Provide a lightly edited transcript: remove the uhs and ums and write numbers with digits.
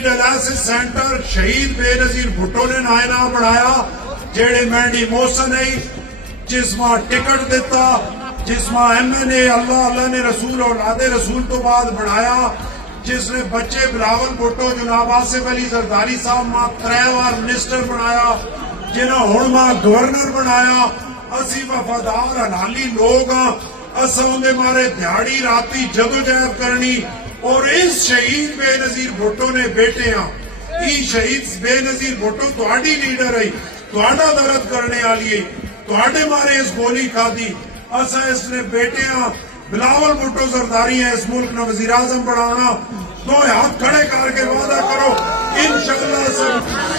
Dialysis centre शहीद बेनजीर भुट्टो ने नायना बनाया, जेड़े मेहदी मोहसन है जिसमा टिकट दिता, जिसमा MNA अल्लाह अल्लाह ने रसूल औलादे रसूल तो बाद बनाया, जिसने बच्चे बिलावल भुट्टो जनाब आसिफ अली जरदारी साहब मां 3 बार मिनिस्टर बनाया, जिन्हें हुण मां गवर्नर बनाया। असी वफादार हलाली लोग हाँ, असा उनके मारे दिहाड़ी राती जदोजहद करनी। और इस शहीद बेनजीर भुट्टो ने बेटे हाँ, ई शहीद बेनजीर भुट्टो तुहाडी लीडर है, तुहाडा दर्द करने वाली है, तुहाडे मारे इस गोली खादी। असा इसने बेटे हाँ, बिलावल भुट्टो जरदारी है इस मुल्क ने वजीर आजम बनाना। दो हाथ खड़े करके वादा करो इंशाअल्लाह सब